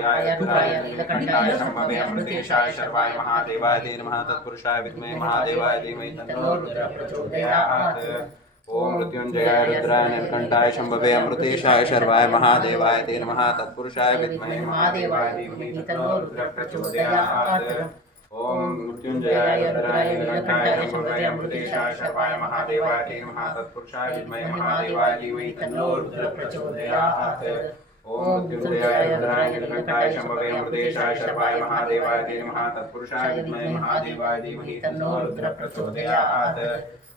मृत्युंजयाय रुद्राय नीलकंठाय शंभवे अमृतेशाय शर्वाय महादेवाय नमः तत्पुरुषाय विद्महे महादेवाय धीमहि तन्नो रुद्रः प्रचोदयात्। ओम मृत्युंजयाय रुद्राय नीलकंठाय शंभवे अमृतेशाय शर्वाय महादेवाय नमः तत्पुरुषाय विद्महे महादेवाय धीमहि तन्नो रुद्रः प्रचोदयात्। ओम मृत्युंजयाय रुद्राय नीलकंठाय शंभवे अमृतेशाय शर्वाय महादेवाय नमः तत्पुरुषाय विद्महे महादेवाय धीमहि तन्नो रुद्रः प्रचोदयात्। ओम मृत्युंजयाय रुद्राय नीलकंठाय शंभवे अमृतेशाय शर्वाय महादेवाय नमः तत्पुरुषाय विद्महे महादेवाय धीमहि तन्नो रुद्रः प्रचोदयात्।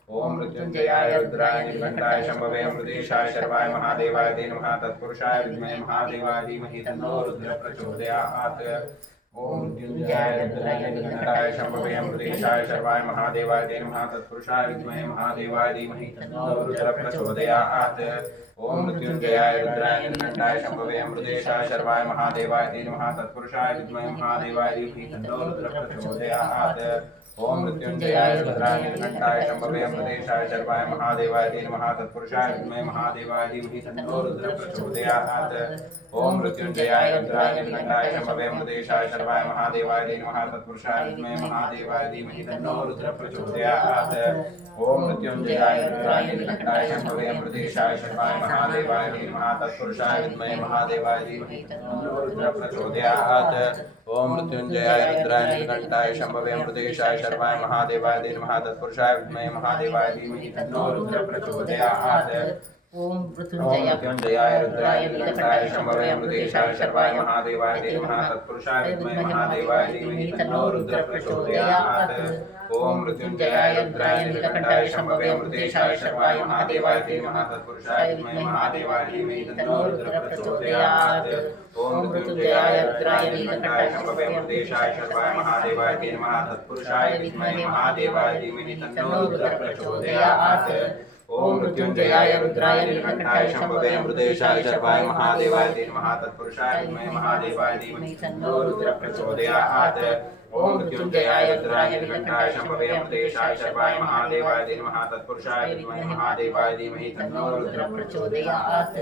ओम मृत्युंजयाय रुद्राय नीलकंठाय शंभवे अमृतेशाय शर्वाय महादेवाय नमः तत्पुरुषाय विद्महे महादेवाय धीमहि तन्नो रुद्रः प्रचोदयात्। ओम मृत्युंजयाय रुद्राय नीलकंठाय शंभवे अमृतेशाय शर्वाय महादेवाय नमः तत्पुरुषाय विद्महे महादेवाय धीमहि तन्नो रुद्रः प्रचोदयात्। ओम मृत्युंजयाय रुद्राय नीलकंठाय शंभवे अमृतेशाय शर्वाय महादेवाय नमः तत्पुरुषाय विद्महे महादेवाय धीमहि तन्नो रुद्रः प्रचोदयात्। ओम मृत्युंजयाय रुद्राय नीलकंठाय शंभवे अमृतेशाय शर्वाय महादेवाय नमः तत्पुरुषाय विद्महे महादेवाय धीमहि तन्नो रुद्रः प्रचोदयात्। ओम मृत्युंजयाय रुद्राय नीलकंठाय शंभवे अमृतेशाय शर्वाय महादेवाय नमः तत्पुरुषाय विद्महे महादेवाय धीमहि तन्नो रुद्रः प्रचोदयात्। ओम मृत्युंजयाय रुद्राय नीलकंठाय शंभवे अमृतेशाय शर्वाय महादेवाय नमः तत्पुरुषाय विद्महे महादेवाय धीमहि तन्नो रुद्रः प्रचोदयात्। ओम मृत्युंजयाय रुद्राय नीलकंठाय शंभवे अमृतेशाय शर्वाय महादेवाय नमः तत्पुरुषाय विद्महे महादेवाय धीमहि तन्नो रुद्रः प्रचोदयात्। ओम मृत्युंजयाय रुद्राय नीलकंठाय शंभवे अमृतेशाय शर्वाय महादेवाय नमः तत्पुरुषाय विद्महे महादेवाय धीमहि तन्नो रुद्रः प्रचोदयात्। ओम मृत्युंजयाय रुद्राय नीलकंठाय शंभवे अमृतेशाय शर्वाय महादेवाय नमः तत्पुरुषाय विद्महे महादेवाय धीमहि तन्नो रुद्रः प्रचोदयात्। ओम मृत्युंजयाय रुद्राय नीलकंठाय शंभवे अमृतेशाय शर्वाय महादेवाय नमः तत्पुरुषाय विद्महे महादेवाय धीमहि तन्नो रुद्रः प्रचोदयात्। ओम मृत्युंजयाय रुद्राय नीलकंठाय शंभवे अमृतेशाय शर्वाय महादेवाय नमः तत्पुरुषाय विद्महे महादेवाय धीमहि तन्नो रुद्रः प्रचोदयात्। ओम मृत्युंजयाय रुद्राय नीलकंठाय शंभवे अमृतेशाय शर्वाय महादेवाय नमः तत्पुरुषाय विद्महे महादेवाय धीमहि तन्नो रुद्रः प्रचोदयात्। ओम मृत्युंजयाय रुद्राय नीलकंठाय शंभवे अमृतेशाय शर्वाय महादेवाय नमः तत्पुरुषाय विद्महे महादेवाय धीमहि तन्नो रुद्रः प्रचोदयात्।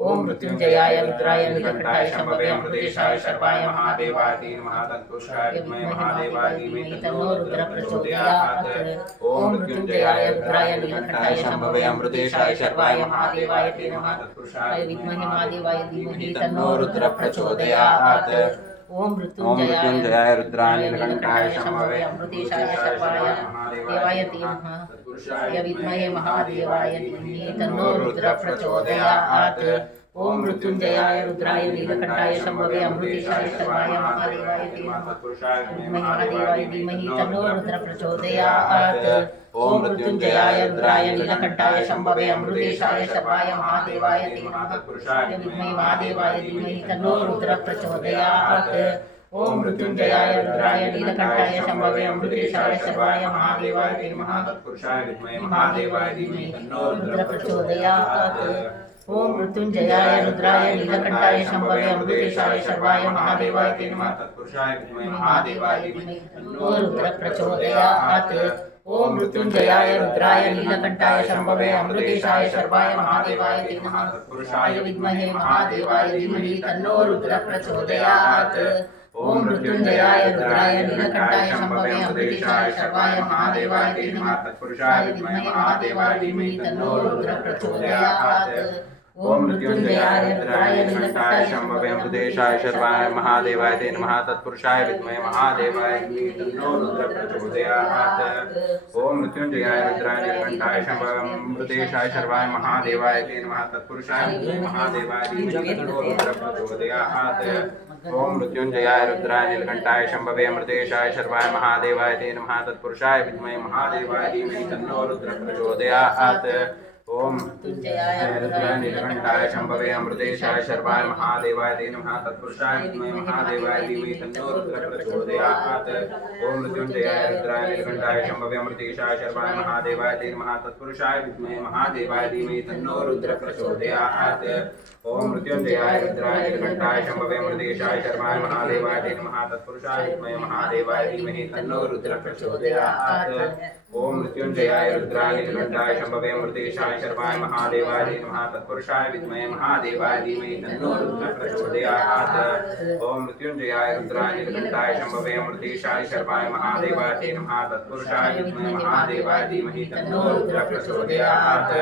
ओम मृत्युंजयाय रुद्राय नीलकंठाय शंभवे अमृतेशाय शर्वाय महादेवाय नमः तत्पुरुषाय विद्महे महादेवाय धीमहि तन्नो रुद्रः प्रचोदयात्। ओम मृत्युंजयाय रुद्राय नीलकंठाय शंभवे अमृतेशाय शर्वाय महादेवाय नमः तत्पुरुषाय विद्महे महादेवाय धीमहि तन्नो रुद्रः प्रचोदयात्। ओम मृत्युंजयाय रुद्राय नीलकंठाय शंभवे अमृतेशाय शर्वाय महादेवाय नमः तत्पुरुषाय विद्महे महादेवाय धीमहि तन्नो रुद्रः प्रचोदयात्। ओम मृत्युंजयाय रुद्राय नीलकंठाय शंभवे अमृतेशाय शर्वाय महादेवाय नमः तत्पुरुषाय विद्महे महादेवाय धीमहि तन्नो रुद्रः प्रचोदयात्। ओम मृत्युंजयाय रुद्राय नीलकंठाय शंभवे अमृतेशाय शर्वाय महादेवाय नमः तत्पुरुषाय विद्महे महादेवाय धीमहि तन्नो रुद्रः प्रचोदयात्। ओम मृत्युंजयाय रुद्राय नीलकंठाय शंभवे अमृतेशाय शर्वाय महादेवाय नमः तत्पुरुषाय विद्महे महादेवाय धीमहि तन्नो रुद्रः प्रचोदयात्। ओम मृत्युंजयाय रुद्राय नीलकंठाय शंभवे अमृतेशाय शर्वाय महादेवाय नमः तत्पुरुषाय विद्महे महादेवाय धीमहि तन्नो रुद्रः प्रचोदयात्। ओम मृत्युंजयाय रुद्राय नीलकंठाय शंभवे अमृतेशाय शर्वाय महादेवाय नमः तत्पुरुषाय विद्महे महादेवाय धीमहि तन्नो रुद्रः प्रचोदयात्। ओम मृत्युंजयाय रुद्राय नीलकंठाय शंभवे अमृतेशाय शर्वाय महादेवाय नमः तत्पुरुषाय विद्महे महादेवाय धीमहि तन्नो रुद्रः प्रचोदयात्। ओम मृत्युंजयाय रुद्राय नीलकंठाय शंभवे अमृतेशाय शर्वाय महादेवाय नमः तत्पुरुषाय विद्महे महादेवाय धीमहि तन्नो रुद्रः प्रचोदयात्। ओम मृत्युंजयाय रुद्राय नीलकंठाय शंभवे अमृतेशाय शर्वाय महादेवाय नमः तत्पुरुषाय विद्महे महादेवाय धीमहि तन्नो रुद्रः प्रचोदयात्। ओम मृत्युंजयाय रुद्राय नीलकंठाय शंभवे अमृतेशाय शर्वाय महादेवाय नमः तत्पुरुषाय विद्महे महादेवाय धीमहि तन्नो रुद्रः प्रचोदयात्। ओम मृत्युंजयाय रुद्राय नीलकंठाय शंभवे अमृतेशाय शर्वाय महादेवाय नमः तत्पुरुषाय विद्महे महादेवाय धीमहि तन्नो रुद्रः प्रचोदयात्। ओम मृत्युंजयाय रुद्राय नीलकंठाय शंभवे अमृतेशाय शर्वाय महादेवाय नमः तत्पुरुषाय विद्महे महादेवाय धीमहि तन्नो रुद्रः प्रचोदयात्। ओम मृत्युंजयाय रुद्राय नीलकंठाय शंभवे अमृतेशाय शर्वाय महादेवाय नमः तत्पुरुषाय विद्महे महादेवाय धीमहि तन्नो रुद्रः प्रचोदयात्। ओम मृत्युंजयाय रुद्राय नीलकंठाय शंभवे अमृतेशाय शर्वाय महादेवाय नमः तत्पुरुषाय विद्महे महादेवाय धीमहि तन्नो रुद्रः प्रचोदयात्।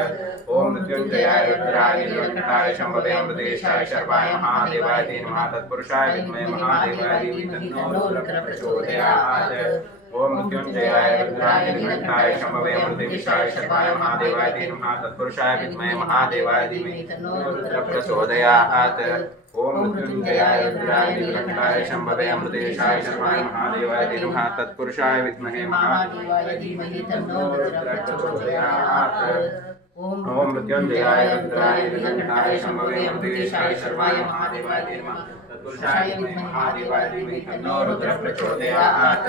ओम मृत्युंजयाय रुद्राय नीलकंठाय शंभवे अमृतेशाय शर्वाय महादेवाय नमः तत्पुरुषाय विद्महे महादेवाय धीमहि तन्नो रुद्रः प्रचोदयात्। ओम मृत्युंजयाय रुद्राय नीलकंठाय शंभवे अमृतेशाय शर्वाय महादेवाय नमः तत्पुरुषाय विद्महे महादेवाय धीमहि तन्नो रुद्रः प्रचोदयात्। ओम मृत्युंजयाय रुद्राय नीलकंठाय शंभवे अमृतेशाय शर्वाय महादेवाय नमः तत्पुरुषाय विद्महे महादेवाय धीमहि तन्नो रुद्रः प्रचोदयात्। ओम मृत्युंजयाय रुद्राय नीलकंठाय शंभवे अमृतेशाय शर्वाय महादेवाय नमः तत्पुरुषाय विद्महे महादेवाय धीमहि तन्नो रुद्रः प्रचोदयात्।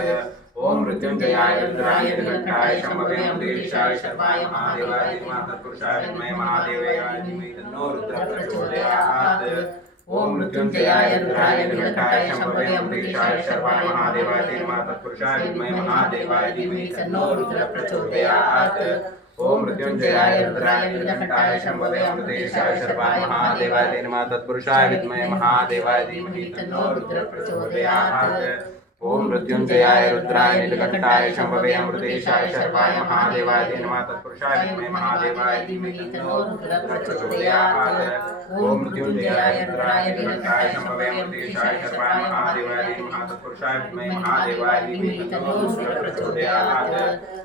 ओम मृत्युंजयाय रुद्राय नीलकंठाय शंभवे अमृतेशाय शर्वाय महादेवाय नमः तत्पुरुषाय विद्महे महादेवाय धीमहि तन्नो रुद्रः प्रचोदयात्। ओम मृत्युंजयाय रुद्राय नीलकंठाय शंभवे अमृतेशाय शर्वाय महादेवाय नमः तत्पुरुषाय विद्महे महादेवाय धीमहि तन्नो रुद्रः प्रचोदयात्। ओम मृत्युंजयाय रुद्राय नीलकंठाय शंभवे अमृतेशाय शर्वाय महादेवाय नमः तत्पुरुषाय विद्महे महादेवाय धीमहि तन्नो रुद्रः प्रचोदयात्। ओम मृत्युंजयाय रुद्राय नीलकंठाय शंभवे अमृतेशाय शर्वाय महादेवाय नमः तत्पुरुषाय विद्महे महादेवाय धीमहि तन्नो रुद्रः प्रचोदयात्। ओम मृत्युंजयाय रुद्राय नीलकंठाय शंभवे अमृतेशाय शर्वाय महादेवाय नमः तत्पुरुषाय विद्महे महादेवाय धीमहि तन्नो रुद्रः प्रचोदयात्।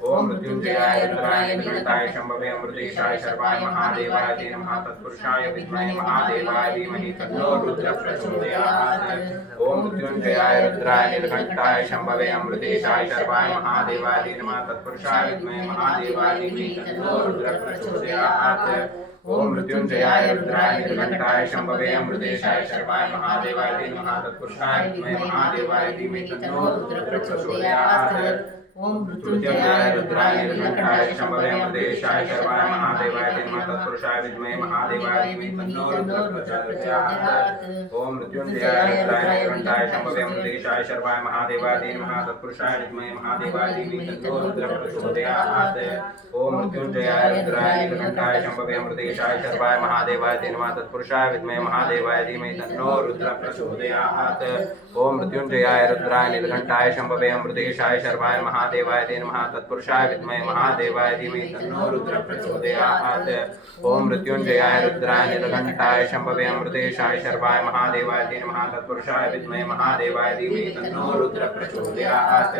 ओम मृत्युंजयाय रुद्राय नीलकंठाय शंभवे अमृतेशाय शर्वाय महादेवाय नमः तत्पुरुषाय विद्महे महादेवाय धीमहि तन्नो रुद्रः प्रचोदयात्। ओम मृत्युंजयाय रुद्राय नीलकंठाय शंभवे अमृतेशाय शर्वाय महादेवाय नमः तत्पुरुषाय विद्महे महादेवाय धीमहि तन्नो रुद्रः प्रचोदयात्। ओम मृत्युंजयाय रुद्राय नीलकंठाय शंभवे अमृतेशाय शर्वाय महादेवाय नमः तत्पुरुषाय विद्महे महादेवाय धीमहि तन्नो रुद्रः प्रचोदयात्। ओम मृत्युंजयाय रुद्राय नीलकंठाय शंभवे अमृतेशाय शर्वाय महादेवाय नमः तत्पुरुषाय विद्महे महादेवाय धीमहि तन्नो रुद्रः प्रचोदयात्। ओम मृत्युंजयाय रुद्राय नीलकंठाय शंभवे अमृतेशाय शर्वाय महादेवाय नमः तत्पुरुषाय विद्महे महादेवाय धीमहि तन्नो रुद्रः प्रचोदयात्। ओम मृत्युंजयाय रुद्राय नीलकंठाय शंभवे अमृतेशाय शर्वाय महादेवाय नमः तत्पुरुषाय विद्महे महादेवाय धीमहि तन्नो रुद्रः प्रचोदयात्। ओम मृत्युंजयाय रुद्राय नीलकंठाय शंभवे अमृतेशाय शर्वाय महादेवाय नमः तत्पुरुषाय विद्महे महादेवाय धीमहि तन्नो रुद्रः प्रचोदयात्। ओम मृत्युंजयाय रुद्राय नीलकंठाय शंभवे अमृतेशाय शर्वाय महादेवाय नमः तत्पुरुषाय विद्महे महादेवाय धीमहि तन्नो रुद्रः प्रचोदयात्। ओम मृत्युंजयाय रुद्राय नीलकंठाय शंभवे अमृतेशाय शर्वाय महादेवाय नमः तत्पुरुषाय विद्महे महादेवाय धीमहि तन्नो रुद्रः प्रचोदयात्।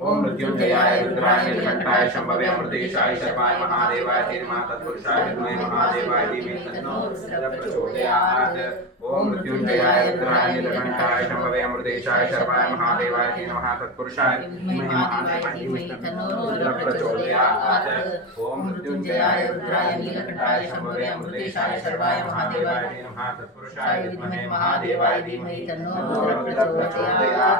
ओम मृत्युंजयाय रुद्राय नीलकंठाय शंभवे अमृतेशाय शर्वाय महादेवाय नमः तत्पुरुषाय विद्महे महादेवाय धीमहि तन्नो रुद्रः प्रचोदयात्। ओम मृत्युंजयाय रुद्राय नीलकंठाय शंभवे अमृतेशाय शर्वाय महादेवाय नमः तत्पुरुषाय विद्महे महादेवाय धीमहि तन्नो रुद्रः प्रचोदयात्। ओम मृत्युंजयाय रुद्राय नीलकंठाय शंभवे अमृतेशाय शर्वाय महादेवाय नमः तत्पुरुषाय विद्महे महादेवाय धीमहि तन्नो रुद्रः प्रचोदयात्।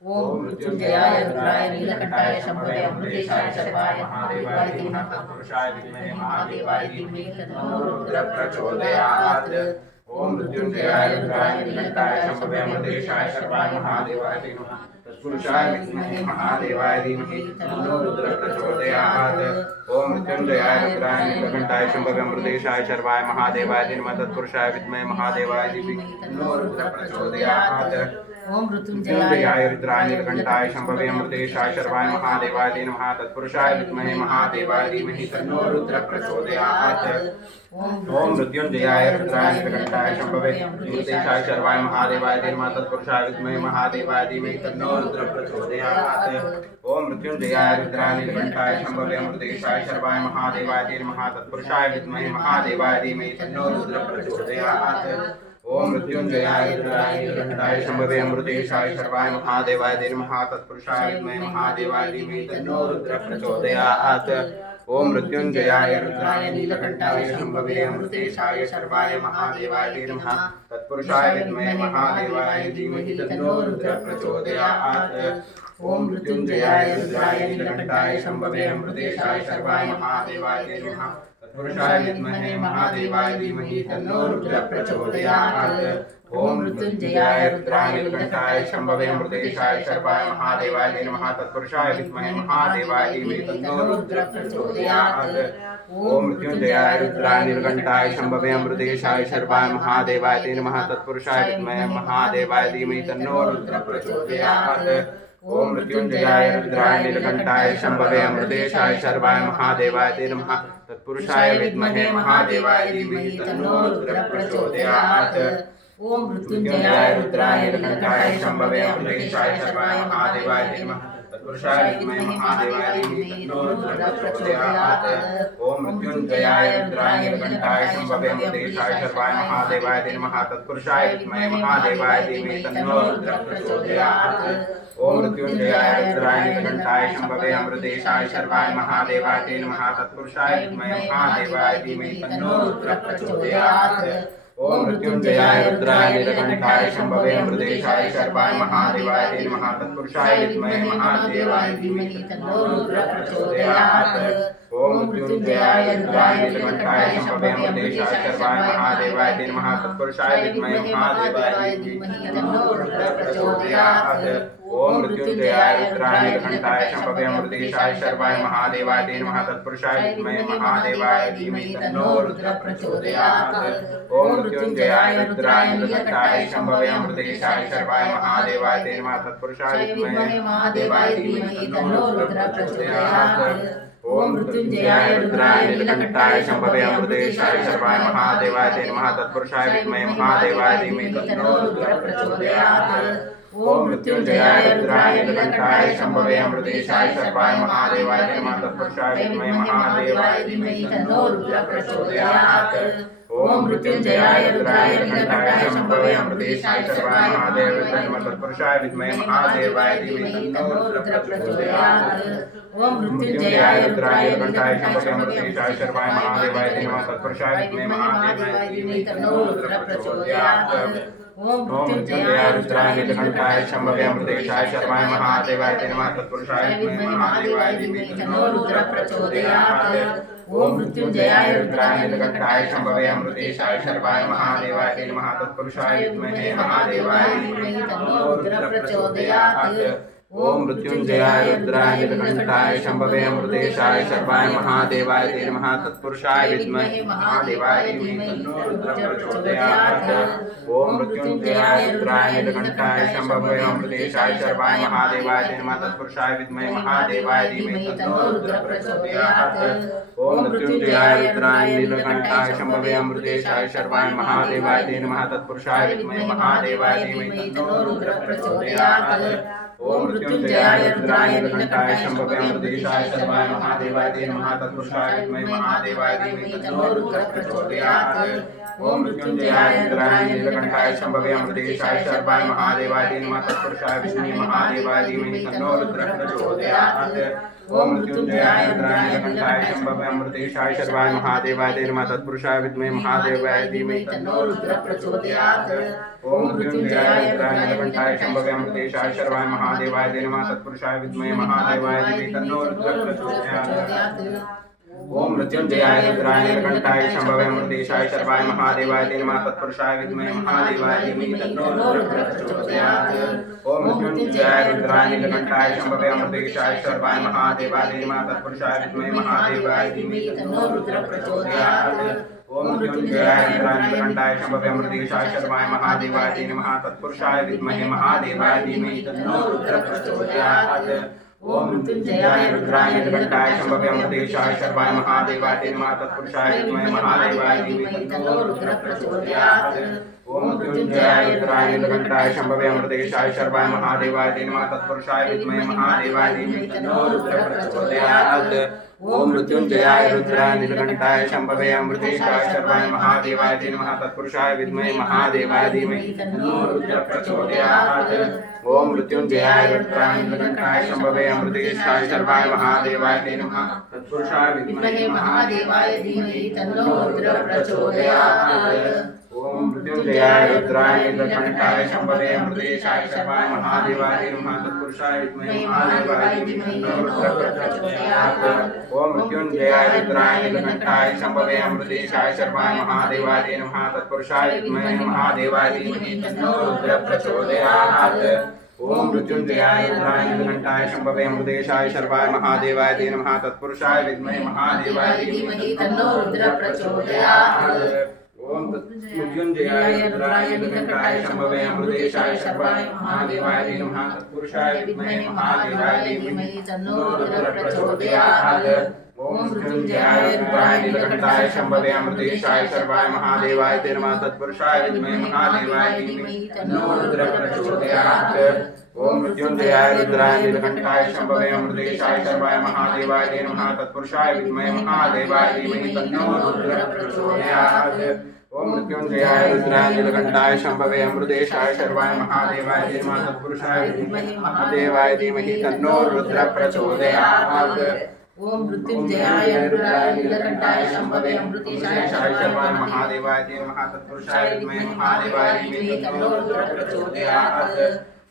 ओम मृत्युंजयाय रुद्राय नीलकंठाय शंभवे अमृतेशाय शर्वाय महादेवाय नमः तत्पुरुषाय विद्महे महादेवाय धीमहि तन्नो रुद्रः प्रचोदयात्। ओम मृत्युंजयाय रुद्राय नीलकंठाय शंभवे अमृतेशाय शर्वाय महादेवाय नमः तत्पुरुषाय विद्महे महादेवाय धीमहि तन्नो रुद्रः प्रचोदयात्। ओम मृत्युंजयाय रुद्राय नीलकंठाय शंभवे अमृतेशाय शर्वाय महादेवाय नमः तत्पुरुषाय विद्महे महादेवाय धीमहि तन्नो रुद्रः प्रचोदयात्। ओम मृत्युंजयाय रुद्राय नीलकंठाय शंभवे अमृतेशाय शर्वाय महादेवाय नमः तत्पुरुषाय विद्महे महादेवाय धीमहि तन्नो रुद्रः प्रचोदयात्। ओम मृत्युंजयाय रुद्राय नीलकंठाय शंभवे अमृतेशाय शर्वाय महादेवाय नमः तत्पुरुषाय विद्महे महादेवाय धीमहि तन्नो रुद्रः प्रचोदयात्। ओम मृत्युंजयाय रुद्राय नीलकंठाय शंभवे अमृतेशाय शर्वाय महादेवाय नमः तत्पुरुषाय विद्महे महादेवाय धीमहि तन्नो रुद्रः प्रचोदयात्। ओम मृत्युंजयाय रुद्राय नीलकंठाय शंभवे अमृतेशाय शर्वाय महादेवाय नमः तत्पुरुषाय विद्महे महादेवाय धीमहि तन्नो रुद्रः प्रचोदयात्। ओम मृत्युंजयाय रुद्राय नीलकंठाय शंभवे अमृतेशाय शर्वाय महादेवाय नमः तत्पुरुषाय विद्महे महादेवाय धीमहि तन्नो रुद्रः प्रचोदयात्। ओम मृत्युंजयाय रुद्राय नीलकंठाय शंभवे अमृतेशाय शर्वाय महादेवाय नमः तत्पुरुषाय विद्महे महादेवाय धीमहि तन्नो रुद्र प्रचोदयात्। ओम मृत्युंजयाय रुद्राय नीलकंठाय शंभवे अमृतेशाय शर्वाय महादेवाय नमः तत्पुरुषाय विद्महे महादेवाय धीमहि तन्नो रुद्र प्रचोदयात्। ओम मृत्युंजयाय रुद्राय नीलकंठाय शंभवे अमृतेशाय शर्वाय महादेवाय नमः तत्पुरुषाय विद्महे महादेवाय धीमहि तन्नो रुद्र प्रचोदयात्। ओम मृत्युंजयाय रुद्राय नीलकंठाय शंभवे अमृतेशाय शर्वाय महादेवाय नमः तत्पुरुषाय विद्महे महादेवाय धीमहि तन्नो रुद्र प्रचोदयात्। ओम मृत्युंजयाय रुद्राय नीलकंठाय शंभवे अमृतेशाय शर्वाय महादेवाय नमः तत्पुरुषाय विद्महे महादेवाय धीमहि तन्नो रुद्र प्रचोदयात्। ओम मृत्युंजयाय रुद्राय नीलकंठाय शंभवे अमृतेशाय शर्वाय महादेवाय नमः तत्पुरुषाय विद्महे महादेवाय धीमहि तन्नो रुद्र प्रचोदयात्। ओम मृत्युंजयाय रुद्राय नीलकंठाय शंभवे अमृतेशाय शर्वाय महादेवाय नमः तत्पुरुषाय विद्महे महादेवाय धीमहि तन्नो रुद्र प्रचोदयात्। ओम मृत्युंजयाय रुद्राय नीलकंठाय शंभवे अमृतेशाय शर्वाय महादेवाय नमः तत्पुरुषाय विद्महे महादेवाय धीमहि तन्नो रुद्र प्रचोदयात्। ओम मृत्युंजयाय रुद्राय नीलकंठाय शंभवे अमृतेशाय शर्वाय महादेवाय नमः तत्पुरुषाय विद्महे महादेवाय धीमहि तन्नो रुद्र प्रचोदयात्। ओम मृत्युंजयाय रुद्राय नीलकंठाय शंभवे अमृतेशाय शर्वाय महादेवाय नमः तत्पुरुषाय विद्महे महादेवाय धीमहि तन्नो रुद्र प्रचोदयात्। ओम मृत्युंजयाय रुद्राय नीलकंठाय शंभवे अमृतेशाय शर्वाय महादेवाय नमः तत्पुरुषाय विद्महे महादेवाय धीमहि तन्नो रुद्र प्रचोदयात्। ओम मृत्युंजयाय रुद्राय नीलकंठाय शंभवे अमृतेशाय शर्वाय महादेवाय नमः तत्पुरुषाय विद्महे महादेवाय धीमहि तन्नो रुद्र प्रचोदयात्। ओम मृत्युंजयाय रुद्राय नीलकंठाय शंभवे अमृतेशाय शर्वाय महादेवाय नमः तत्पुरुषाय विद्महे महादेवाय धीमहि तन्नो रुद्र प्रचोदयात्। ओम मृत्युंजयाय रुद्राय नीलकंठाय शंभवे अमृतेशाय शर्वाय महादेवाय नमः तत्पुरुषाय विद्महे महादेवाय धीमहि तन्नो रुद्र प्रचोदयात्। ओम मृत्युंजयाय रुद्राय नीलकंठाय शंभवे अमृतेशाय शर्वाय महादेवाय नमः तत्पुरुषाय विद्महे महादेवाय धीमहि तन्नो रुद्र प्रचोदयात्। ओम मृत्युंजयाय रुद्राय नीलकंठाय शंभवे अमृतेशाय शर्वाय महादेवाय नमः तत्पुरुषाय विद्महे महादेवाय धीमहि तन्नो रुद्र प्रचोदयात्। ओम मृत्युंजयाय रुद्राय नीलकंठाय शंभवे अमृतेशाय शर्वाय महादेवाय नमः तत्पुरुषाय विद्महे महादेवाय धीमहि तन्नो रुद्र प्रचोदयात्। ओम मृत्युंजयाय रुद्राय नीलकंठाय शंभवे अमृतेशाय शर्वाय महादेवाय नमः तत्पुरुषाय विद्महे महादेवाय धीमहि तन्नो रुद्र प्रचोदयात्। ओम मृत्युंजयाय रुद्राय नीलकंठाय शंभवे अमृतेशाय शर्वाय महादेवाय नमः तत्पुरुषाय विद्महे महादेवाय धीमहि तन्नो रुद्र प्रचोदयात्। ओम मृत्युंजयाय रुद्राय नीलकंठाय शंभवे अमृतेशाय शर्वाय महादेवाय नमः तत्पुरुषाय विद्महे महादेवाय धीमहि तन्नो रुद्र प्रचोदयात्। ओम मृत्युंजयाय रुद्राय नीलकंठाय शंभवे अमृतेशाय शर्वाय महादेवाय नमः तत्पुरुषाय विद्महे महादेवाय धीमहि तन्नो रुद्र प्रचोदयात्। ओम मृत्युंजयाय रुद्राय नीलकंठाय शंभवे अमृतेशाय शर्वाय महादेवाय नमः तत्पुरुषाय विद्महे महादेवाय धीमहि तन्नो रुद्र प्रचोदयात्। ओम मृत्युंजयाय रुद्राय नीलकंठाय शंभवे अमृतेशाय शर्वाय महादेवाय नमः तत्पुरुषाय विद्महे महादेवाय धीमहि तन्नो रुद्र प्रचोदयात्। ओम मृत्युंजयाय रुद्राय नीलकंठाय शंभवे अमृतेशाय शर्वाय महादेवाय नमः तत्पुरुषाय विद्महे महादेवाय धीमहि तन्नो रुद्र प्रचोदयात्। ओम मृत्युंजयाय रुद्राय नीलकंठाय शंभवे अमृतेशाय शर्वाय महादेवाय नमः तत्पुरुषाय विद्महे महादेवाय धीमहि तन्नो रुद्र प्रचोदयात्। ओम मृत्युंजयाय रुद्राय नीलकंठाय शंभवे अमृतेशाय शर्वाय महादेवाय नमः तत्पुरुषाय विद्महे महादेवाय धीमहि तन्नो रुद्र प्रचोदयात्। ओम मृत्युंजयाय रुद्राय नीलकंठाय शंभवे अमृतेशाय शर्वाय महादेवाय नमः तत्पुरुषाय विद्महे महादेवाय धीमहि तन्नो रुद्र प्रचोदयात्। ओम मृत्युंजयाय रुद्राय नीलकंठाय शंभवे अमृतेशाय शर्वाय महादेवाय नमः तत्पुरुषाय विद्महे महादेवाय धीमहि तन्नो रुद्र प्रचोदयात्। ओम मृत्युंजयाय रुद्राय नीलकंठाय शंभवे अमृतेशाय शर्वाय महादेवाय नमः तत्पुरुषाय विद्महे महादेवाय धीमहि तन्नो रुद्र प्रचोदयात्। ओम मृत्युंजयाय रुद्राय नीलकंठाय शंभवे अमृतेशाय शर्वाय महादेवाय नमः तत्पुरुषाय विद्महे महादेवाय धीमहि तन्नो रुद्र प्रचोदयात्। ओम मृत्युंजयाय रुद्राय नीलकंठाय शंभवे अमृतेशाय शर्वाय महादेवाय नमः तत्पुरुषाय विद्महे महादेवाय धीमहि तन्नो रुद्रः प्रचोदयात्। ओम मृत्युंजयाय रुद्राय नीलकंठाय शंभवे अमृतेशाय शर्वाय महादेवाय नमः तत्पुरुषाय विद्महे महादेवाय धीमहि तन्नो रुद्रः प्रचोदयात्। ओम मृत्युंजयाय रुद्राय नीलकंठाय शंभवे अमृतेशाय शर्वाय महादेवाय नमः तत्पुरुषाय विद्महे महादेवाय धीमहि तन्नो रुद्रः प्रचोदयात्। ओम मृत्युंजयाय रुद्राय नीलकंठाय शंभवे अमृतेशाय शर्वाय महादेवाय नमः तत्पुरुषाय विद्महे महादेवाय धीमहि तन्नो रुद्रः प्रचोदयात्। ओम मृत्युंजयाय रुद्राय नीलकंठाय शंभवे अमृतेशाय शर्वाय महादेवाय नमः तत्पुरुषाय विद्महे महादेवाय धीमहि तन्नो रुद्रः प्रचोदयात्। ओम मृत्युंजयाय रुद्राय नीलकंठाय शंभवे अमृतेशाय शर्वाय महादेवाय नमः तत्पुरुषाय विद्महे महादेवाय धीमहि तन्नो रुद्रः प्रचोदयात्। ओम मृत्युंजयाय रुद्राय नीलकंठाय शंभवे अमृतेशाय शर्वाय महादेवाय नमः तत्पुरुषाय विद्महे महादेवाय धीमहि तन्नो रुद्रः प्रचोदयात्। ओम मृत्युंजयाय रुद्राय नीलकंठाय शंभवे अमृतेशाय शर्वाय महादेवाय नमः तत्पुरुषाय विद्महे महादेवाय धीमहि तन्नो रुद्रः प्रचोदयात्।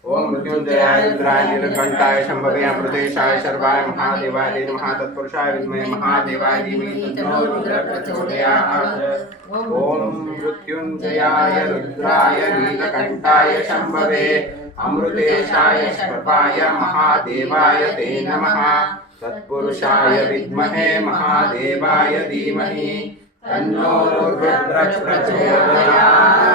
ओम मृत्युंजयाय रुद्राय नीलकंठाय शंभवे अमृतेशाय शर्वाय महादेवाय नमः तत्पुरुषाय विद्महे महादेवाय धीमहि तन्नो रुद्रः प्रचोदयात्। ओम मृत्युंजयाय रुद्राय नीलकंठाय शंभवे अमृतेशाय शर्वाय महादेवाय ते नमः तत्पुरुषाय विद्महे महादेवाय धीमहि तन्नो रुद्रः प्रचोदयात्।